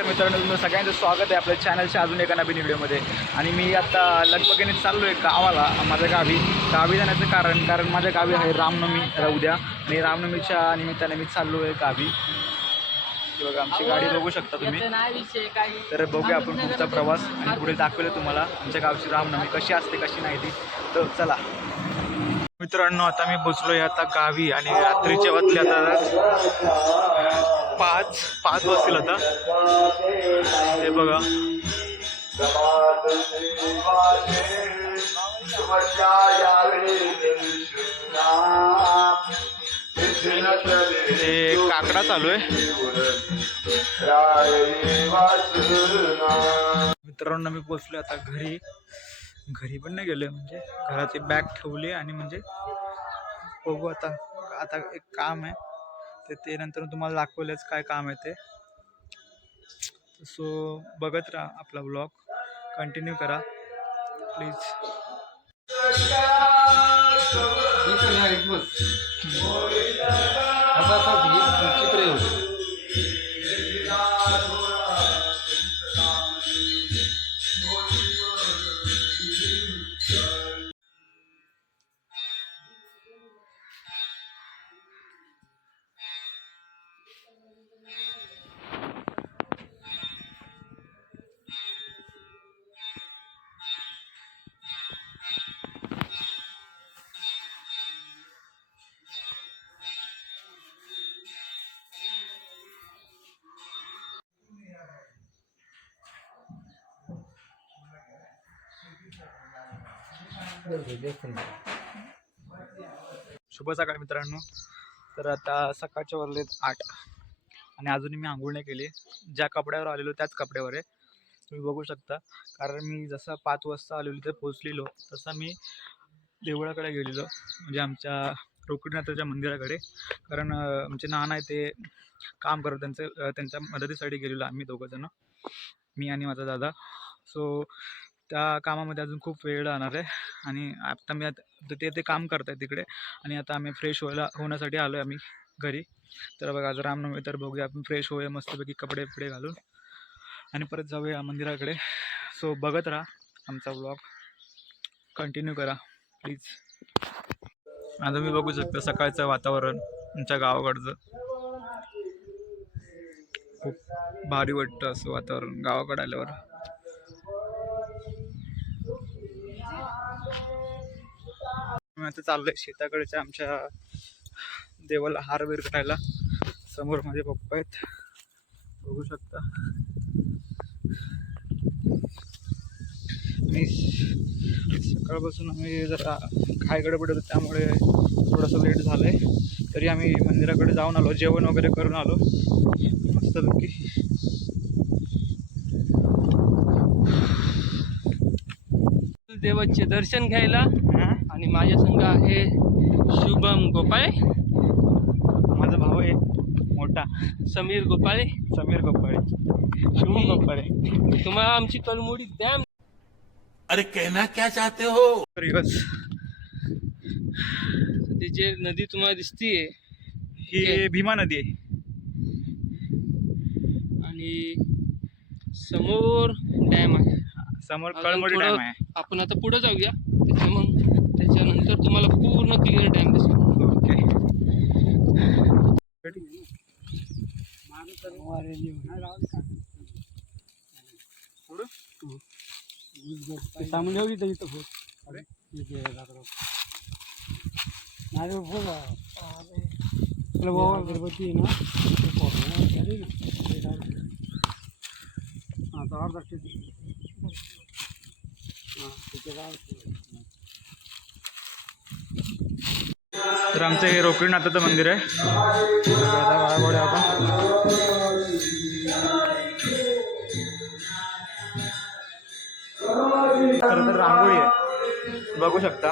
नमस्कार मित्रांनो तुमचं सगळ्यांचं स्वागत आहे आपल्या चॅनलच्या अजून एका नवीन व्हिडिओमध्ये आणि मी आता लगबगीने चाललो आहे गावाला माझ्या गावी. गावी जाण्याचं कारण कारण माझ्या गावी आहे रामनवमी. उद्या आणि रामनवमीच्या निमित्ताने मी चाललो आहे गावी बघा आमची गाडी बघू शकता तुम्ही. तर बघूया आपण पुढचा प्रवास. आणि पुढे दाखवलं तुम्हाला आमच्या गावची रामनवमी कशी असते कशी नाही ती. तर चला. मित्रांनो आता मी बसलोय आता गावी आणि रात्रीचे वाजले आता पाच पाच वाजतील आता. हे बघा. हे काकडा चालू आहे. मित्रांनो मी पोचलोय आता घरी. घरी पण नाही गेलो म्हणजे घराची बॅग ठेवली आणि म्हणजे बघू आता आता एक काम आहे तर ते नंतर तुम्हाला दाखवलंच काय काम आहे ते. सो बघत राहा आपला ब्लॉग कंटिन्यू करा प्लीज असा शुभ सकाळ मित्रांनो. तर आता सकाळच्या वरलेत आठ. आणि अजूनही मी आंघोळ नाही केली. ज्या कपड्यावर आलेलो त्याच कपड्यावर आहे. तुम्ही बघू शकता. कारण मी जसं पाच वाजता आलेलो तर पोचलेलो तसा मी देवळाकडे गेलेलो. म्हणजे आमच्या रोकडीनाथाच्या मंदिराकडे. कारण आमचे नाना आहे ते काम करत त्यांचं त्यांच्या मदतीसाठी गेलेलो आम्ही दोघंजणं मी आणि माझा दादा. सो त्या कामामध्ये अजून खूप वेळ राहणार आहे. आणि आत्ता मी आता ते ते काम करत आहे तिकडे. आणि आता आम्ही फ्रेश व्हायला होण्यासाठी आलो आहे आम्ही घरी. तर बघा आज रामनवमी तर बघूया आपण फ्रेश होऊया मस्तपैकी कपडे बिपडे घालून. आणि परत जाऊया मंदिराकडे. सो बघत राहा आमचा ब्लॉग कंटिन्यू करा प्लीज आता मी बघू शकतो सकाळचं वातावरण आमच्या गावाकडचं. खूप भारी वाटतं असं वातावरण गावाकडे आल्यावर. आता आहे शेताकडच्या आमच्या देवाला हार बीर करायला समोर माझे पप्पा आहेत. बघू शकता. आणि सकाळपासून आम्ही जरा काय गडबड होतो त्यामुळे थोडंसं लेट झालं आहे तरी आम्ही मंदिराकडे जाऊन आलो जेवण वगैरे करून आलो. मस्तपैकी. देवाचे दर्शन घ्यायला आणि माझ्या संघ आहे शुभम गोपाळे. माझा भाऊ आहे मोठा. समीर गोपाळे. समीर गोपाळे. शुभम गोपाळे. तुम्हाला आमची कलमुडी द्या. अरे कहना क्या चाहते हो? ती जे नदी तुम्हाला दिसतीये ही भीमा नदी आहे. आणि समोर डॅम आहे. समोर कळमडी डॅम आहे. आपण आता पुढे जाऊया. मग त्याच्यानंतर तुम्हाला पूर्ण क्लिअर डॅम दिसेल. ओके सामने होगी तो तो अरे ये नारे बोल चलो ना तो फोड़ ना हां ना तर आमचं हे रोकडीनाथाचं मंदिर आहे. आता वाळावडे आपण खरं तर रांगोळी आहे. बघू शकता.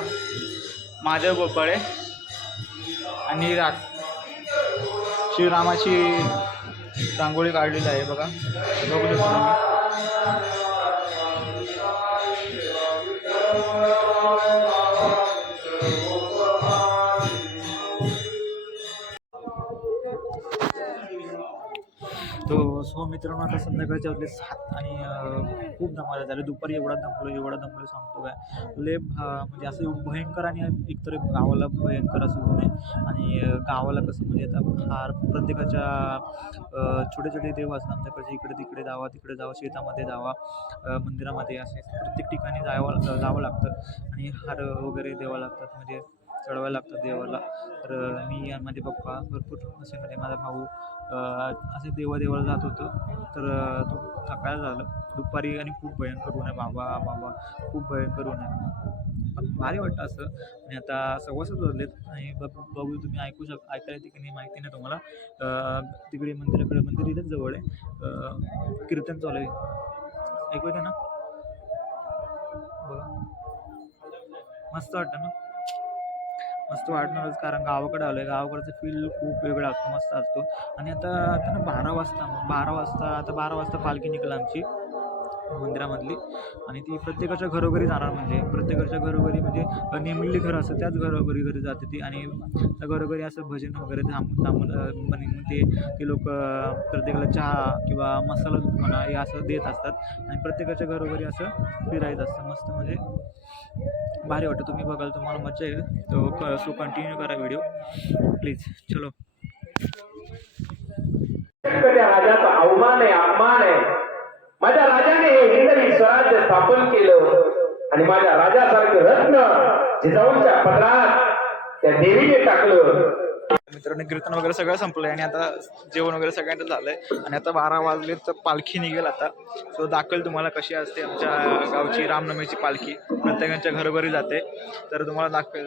महादेव गोपाळे आणि रा श्रीरामाची रांगोळी काढलेली आहे बघा. बघू शकता तो सो मित्रांनो आता संध्याकाळच्या वाजले सात आणि खूप धमाला झाले. दुपारी एवढा दमलो एवढा दमलो सांगतो काय? लय म्हणजे असं भयंकर आणि एकतर गावाला भयंकर असं ऊन आहे आणि गावाला कसं म्हणजे आता हार प्रत्येकाच्या छोटे छोटे देव असतात आमच्याकडे इकडे तिकडे जावा तिकडे जावा शेतामध्ये जावा मंदिरामध्ये. असे प्रत्येक ठिकाणी जावं जावं लागतं. आणि हार वगैरे द्यावं लागतात. म्हणजे चढवायला लागतात देवाला. तर मी आणि माझे पप्पा भरपूर असे म्हणजे माझा भाऊ असे देवा देवाला जात होतं. तर तो थकायला झालं. दुपारी आणि खूप भयंकर ऊन आहे. बाबा बाबा खूप भयंकर ऊन आहे. भारी वाटतं असं. आणि आता सव्वासच वाजलेत आणि बघू तुम्ही ऐकू शक ऐकायला येते की नाही माहिती नाही तुम्हाला. तिकडे मंदिराकडे मंदिर इथंच जवळ आहे. कीर्तन चालू आहे. ऐकू येते ना? बघा. मस्त वाटतं ना? मस्त वाटणारच कारण गावाकडे आलो आहे गावाकडचं फील खूप वेगळा असतो मस्त असतो. आणि आता आता ना बारा वाजता बारा वाजता आता बारा वाजता पालखी निघाल आमची मंदिरामधली. आणि ती प्रत्येकाच्या घरोघरी जाणार म्हणजे प्रत्येकाच्या घरोघरी म्हणजे नेमलेली घरं असं त्याच घरोघरी घरी जाते ती. आणि त्या घरोघरी असं भजन वगैरे थांबून थांबून म्हणे ते ते लोक प्रत्येकाला चहा किंवा मसाला दूध म्हणा हे असं देत असतात. आणि प्रत्येकाच्या घरोघरी असं फिरायचं असतं मस्त म्हणजे. भारी वाटतं. तुम्ही बघाल तुम्हाला मजा येईल. तर सो कंटिन्यू करा व्हिडिओ प्लीज चलो. राजाचा अवमान आहे अपमान आहे. माझ्या राजाने हे हिंदवी स्वराज्य स्थापन केलं आणि माझ्या राजासारखं रत्न जिजाऊंच्या पत्रात त्या देवीने टाकलं मित्रांनो कीर्तन वगैरे सगळं संपलं आणि आता जेवण वगैरे सगळ्यांचं झालंय. आणि आता बारा वाजले तर पालखी निघेल आता. सो दाखवेल तुम्हाला कशी असते आमच्या गावची रामनवमीची पालखी. प्रत्येकाच्या घरोघरी जाते. तर तुम्हाला दाखवेल.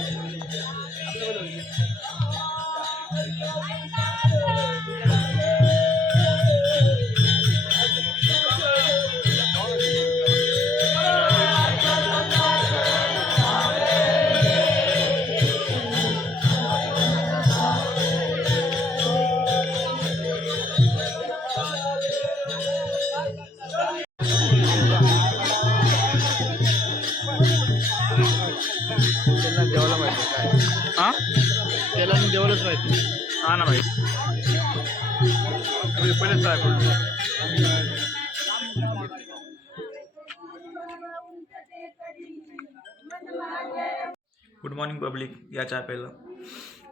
मी जेवायलाच ना भाई आम्ही पहिलेच काय गुड मॉर्निंग पब्लिक या चहा प्यायला.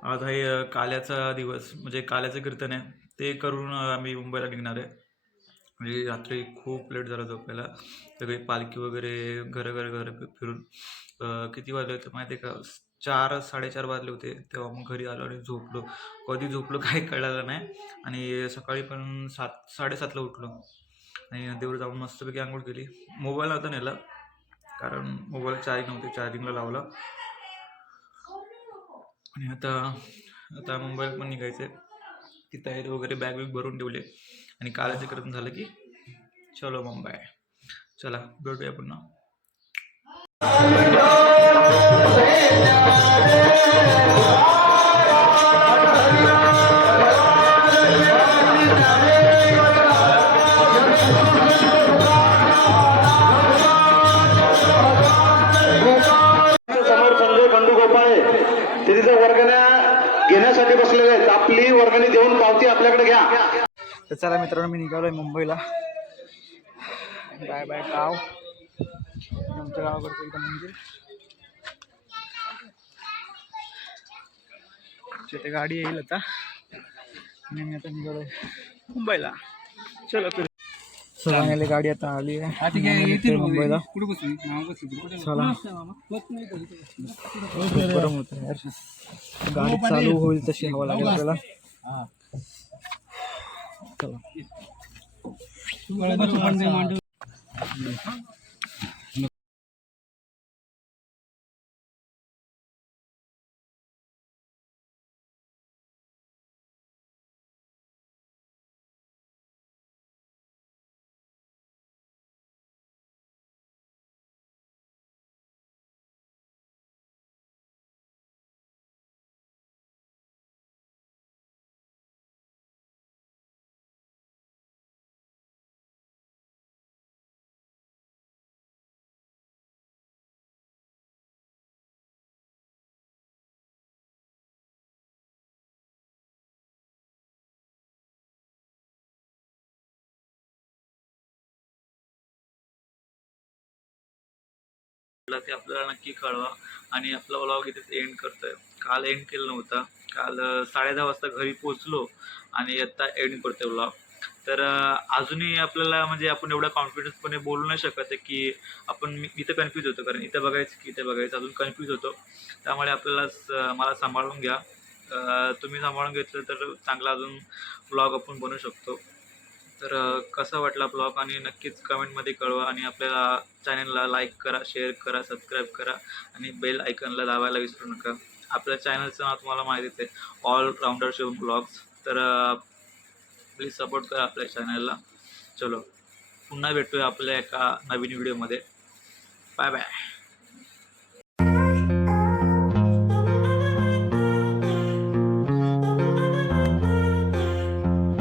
आज आहे काल्याचा दिवस म्हणजे काल्याचं कीर्तन आहे. ते करून आम्ही मुंबईला निघणार आहे. म्हणजे रात्री खूप लेट झाला झोपायला. सगळी पालखी वगैरे घरं घर घर फिरून. किती वाजले होते माहिती आहे का? चार साडेचार वाजले होते तेव्हा मग घरी आलो आणि झोपलो. कधी झोपलो काही कळलं नाही. आणि सकाळी पण सात साडेसातला उठलो. आणि देवळ जाऊन मस्तपैकी आंघोळ केली. मोबाईल नव्हता नेला कारण मोबाईल चार्जिंग नव्हते चार्जिंगला लावला. आणि आता आता मुंबईला पण निघायचं. आहे ती तयारी वगैरे बॅग बिग भरून ठेवली. आणि कालाचे करत झालं की चलो मुंबई चला भेटूया पुन्हा. घेण्यासाठी बसलेले आहेत. आपली वर्गणी देऊन पावती आपल्याकडे घ्या. तर चला मित्रांनो मी निघालोय मुंबईला. बाय बाय गाव आमच्या गावाकडचं एकदम मंदिर. तिथे गाडी येईल आता. आणि मी आता निघालोय मुंबईला. चलो सगळ्यांना गाडी आता आली आहे. मुंबईला. चला. गरम होत गाडी चालू होईल तशी हवा लागेल आपल्याला. चला. ते आपल्याला नक्की कळवा. आणि आपला ब्लॉग इथेच एंड करतोय. काल एंड केलं नव्हता. काल साडे साडेदहा वाजता घरी पोचलो आणि आता एंड करतोय ब्लॉग तर अजूनही आपल्याला म्हणजे आपण एवढा कॉन्फिडन्सपणे बोलू नाही शकत की आपण मी इथं कन्फ्यूज होतो. कारण इथं बघायचं की इथं बघायचं. अजून कन्फ्यूज होतो. त्यामुळे आपल्याला मला सांभाळून घ्या. तुम्ही सांभाळून घेतलं तर चांगला अजून ब्लॉग आपण बनवू शकतो. तर कसा वाटला ब्लॉग? आणि नक्कीच कमेंटमध्ये कळवा आणि आपल्याला चॅनलला लाईक करा शेअर करा सबस्क्राईब करा आणि बेल आयकनला दाबायला विसरू नका. आपल्या चॅनलचं नाव तुम्हाला माहितीच आहे ऑल राऊंडर शो ब्लॉग्स तर प्लीज सपोर्ट करा आपल्या चॅनलला. चलो पुन्हा भेटूया आपल्या एका नवीन व्हिडिओमध्ये बाय बाय